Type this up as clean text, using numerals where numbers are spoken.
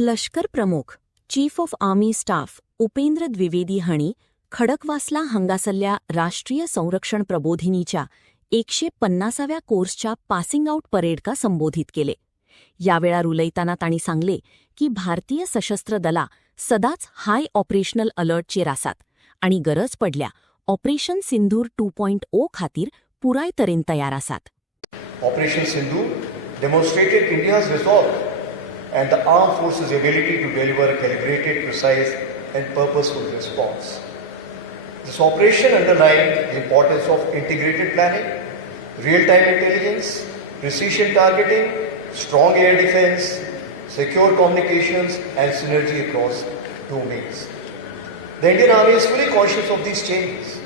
लष्कर प्रमुख chief of army staff Upendra Dwivedi हांणी खडकवासला हांगासरल्या राष्ट्रीय संरक्षण प्रबोधिनीच्या 150व्या कोर्सच्या पासिंग आउट परेडका संबोधित केले. यावेळार उलयताना तांणी सांगले की भारतीय सशस्त्र दला सदाच हाय ऑपरेशनल अलर्टचेर आसात आणि गरज पडल्या ऑपरेशन सिंधूर 2.0 खातीर पुराय तरेन तयार आसात. Operation Sindhu demonstrated India's resolve and the armed forces' ability to deliver a calibrated, precise and purposeful response. This operation underlined the importance of integrated planning, real-time intelligence, precision targeting, strong air defense, secure communications and synergy across domains. The Indian Army is fully conscious of these changes